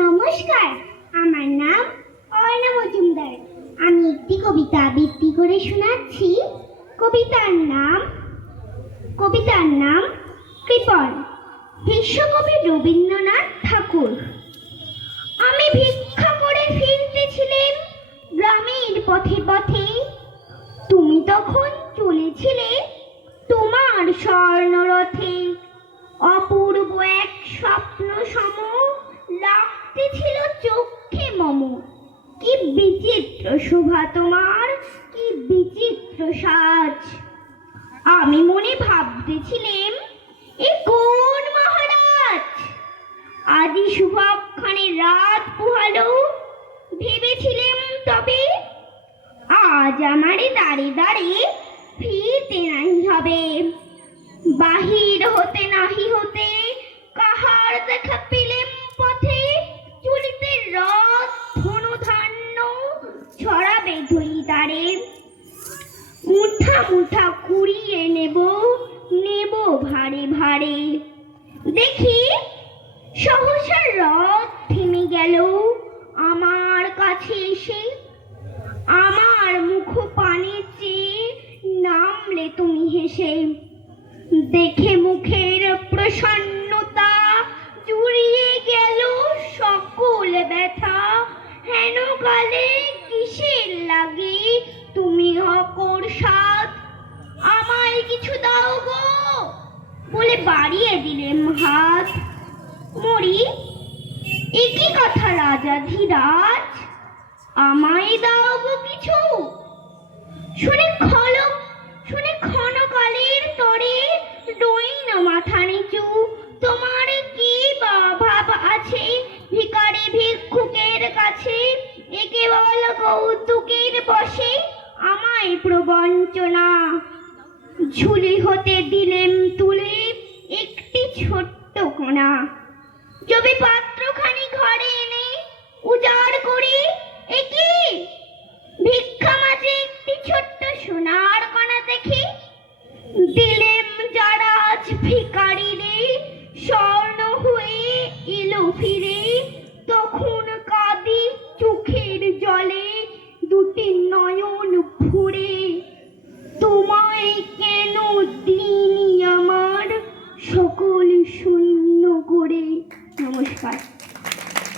নমস্কার, আমার নাম অয়না মজুমদার। আমি একটি কবিতা আবৃত্তি করে শোনাচ্ছি। কবিতার নাম কৃপণ। বিশ্বকবি রবীন্দ্রনাথ ঠাকুর। আমি ভিক্ষা করে ফিরতেছিলাম গ্রামের পথে পথে, তুমি তখন চলেছিলে তোমার স্বর্ণরথে। অপূর্ব এক স্বপ্ন সম লাগতেছিল চোখে মম। কি বিচিত্র শোভা তোমার, কি বিচিত্র সাজ। আমি মনে ভাবতেছিলাম, এ কোন মহারাজ আজি শুভক্ষণে রাত পোহালো। ভেবেছিলাম তবে আজ আমারে দাঁড়ে দাঁড়ে ফিরতে নাহি হবে। বাহির হতে নাহি হতে কাহার দেখা পেলেম পথে। চুলিতে রথ ধনুধান্য ছড়াবে ধুলি তারে। মুঠা মুঠা কুড়িয়ে নেব ভারে ভারে। দেখি সহসা রথ থেমে গেল আমার কাছে এসে। আমার মুখ পানে চেয়ে নামলে তুমি হেসে। দেখে মুখের প্রসন্নতা জুড়িয়ে গেল সকল ব্যথা। হেন কালে কিসের লাগে তুমি অকর সাথ। আমায় কিছু দাও গো বলে বাড়িয়ে দিলেম হাত। মরি একই কথা রাজাধিরাজ, আমায় দাও গো কিছু। শুনে ক্ষণকালের তরে ডইন মাথা নিচু। তোমার কি বা ভাব আছে ভিখারি ভিক্ষুকের কাছে। এ কেবল কৌতুকের বশে আমায় প্রবঞ্চনা। ঝুলি হতে দিলেম তুলে একটি ছোট্ট কোণা। যবে পাত্রখানি ঘরে এনে উজাড় করি, এ কি ভিক্ষা মাঝে একটি ছোট্ট সোনার কণা দেখি। দিলেম যারা আজ ভিখারিরে স্বর্ণ হয়ে এলো ফিরে। তখন কাঁদি চোখের জলে দুটি নয়ন ভরে। তোমায় কেন দিইনি আমার সকল শূন্য করে। নমস্কার।